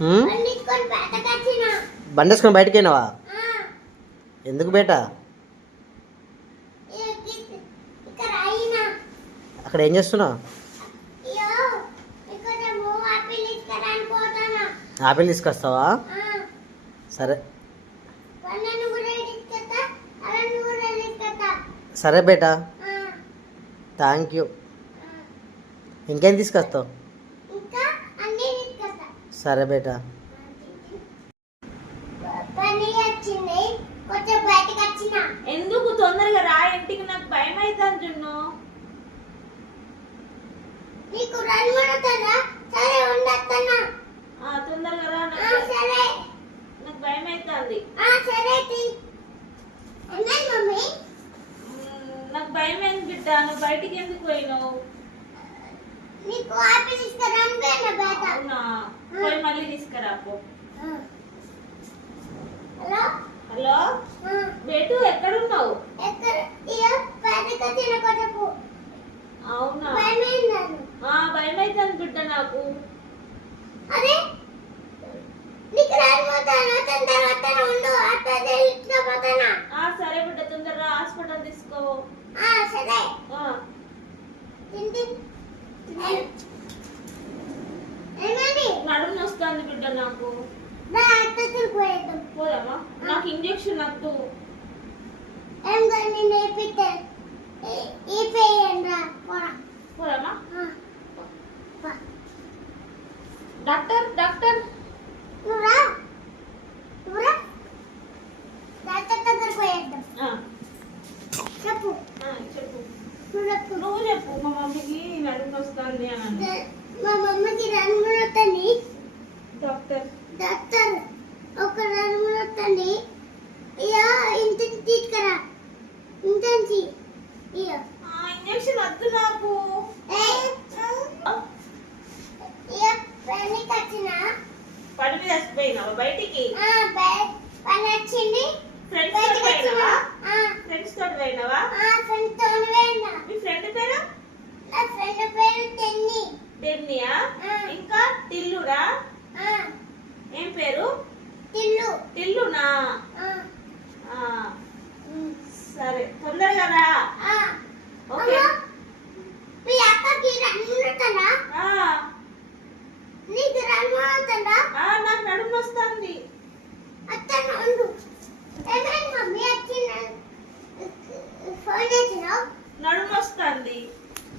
ఉమ్? పండించుకొని బయటకొచ్చిన బండి వేసుకొని బయటికి అయినావా ఆ, ఎందుకు బేట? అక్కడ ఏం చేస్తున్నావు? ఆపిల్ తీసుకొస్తావా? సరే. సరే బేట. Thank you. ఇంకేం తీసుకొస్తావు? సరే బేట. ఎందుకు తొందరగా రా ఇంటికి నాకు భయం అవుతుంది జున్ను. నీకు రన్ పడుతుందా సరే ఉండొద్దన్నా ఆ, తొందరగా రా నాకు సరే. నాకు భయం అవుతుంది ఆ, సరే తీ. అన్నాను మమ్మీ? నాకు భయం బిడ్డ నువ్వు బయటికి ఎందుకు పోయినావు? నీకు ఆపిల్ తీసుకురాను పోయినా బయట అవునా పోయి మళ్ళీ తీసుకురా పో ఆ. హలో? హలో? బేటు ఎక్కడ? కొట్టపు అవునా? భయం అవుతుంది బిడ్డ నాకు. అరే నీకు రాని పోతాను అతని తర్వాత ఉండు అట్లా సరే బిడ్డ తొందరగా హాస్పిటల్ తీసుకో. సరే. నాకు ఇంజెక్షన్ వద్దు. ఏం కానీ నేర్పితే? ఈ పేయండి రా పోరా పోదామా ఆ, పా. డాక్టర్ డాక్టర్ నువ్వు రా నువ్వు రా డాక్టర్ దగ్గర పోయేద్దాం ఆ, చెప్పు ఆ, చెప్పు నువ్వు చెప్పు నువ్వు చెప్పు మా మమ్మీకి నడుము వస్తుంది అని అన్నాను. మా మమ్మకి రంగులొద్దని డాక్టర్ డాక్టర్ ఒక రంగులొద్దని ఇక ఇంటికి తీసుకురా ఇంటికి ఇక ఆ, ఇంజెక్షన్ వద్దు నాకు ఇక పనికి వచ్చిన పడి మీద వచ్చిపోయినావా బయటికి? ఫ్రెండ్స్ పోయినావా? ఆ, ఫ్రెండ్స్ తోటి పోయినావా? మీ ఫ్రెండ్ పేరు? నా ఫ్రెండ్ పేరు తెన్ని డెన్నియా. ఇంకా టిల్లురా ఆ, ఏం పేరు? తిల్లు టిల్లునా ఆ, ఆ, ఉమ్, సరే తొందరగా రా ఆ. ఓకే అమ్మా, మీ అక్కకి రంగులుతుందా ఆ, నీకు రంగులుతుందా ఆ, నాకు నడుము వస్తుంది అత్తను ఉండు ఏమైంది మమ్మీ వచ్చిన ఫోన్ చేసినావు నడుము వస్తుంది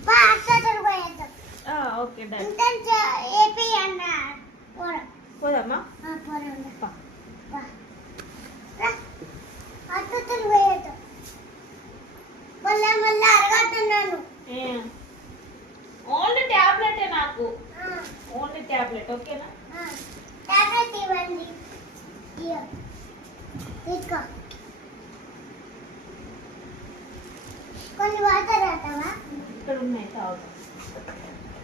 బా అత్తతో పోయేద్దాం ఆ, ఓకే డన్ ఇంత ఏపీ అన్న పోరా పోదామా ఆ, పోరా ఉండు. పా. బా. రా. అత్తతో పోయేద్దాం మళ్ళా మళ్ళా అరగట్టున్నాను ఓన్లీ టాబ్లెటే నాకు. ఓన్లీ టాబ్లెట్ ఓకేనా. టాబ్లెట్ ఇవ్వండి. తీసుకో. కొన్ని వాటర్ రాతావా? ఇక్కడ ఉన్నాయి తాగు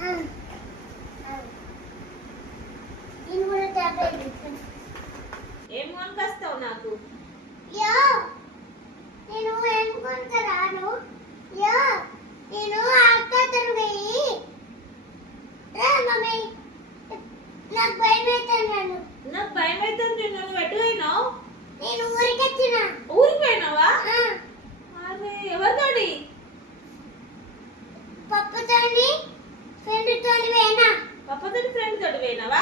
ఆ. ఆ. నేను కూడా టాబ్లెట్ తీసుకుని ఏం కొనుకొస్తావు నాకు? నేను ఏం కొంత రాను యో నేను ఆసుపత్రి పోయి మమ్మీ. నాకు భయం అవుతున్నాను నాకు భయం అవుతుంది నువ్వు ఎటు పోయినావు? నేను ఊరికి వచ్చిన. ఊరికి పోయినావా? ఎవరితోటి పప్పుతోని ఫ్రెండ్తోని పోయినా. పప్పతోటి ఫ్రెండ్ తోటి పోయినావా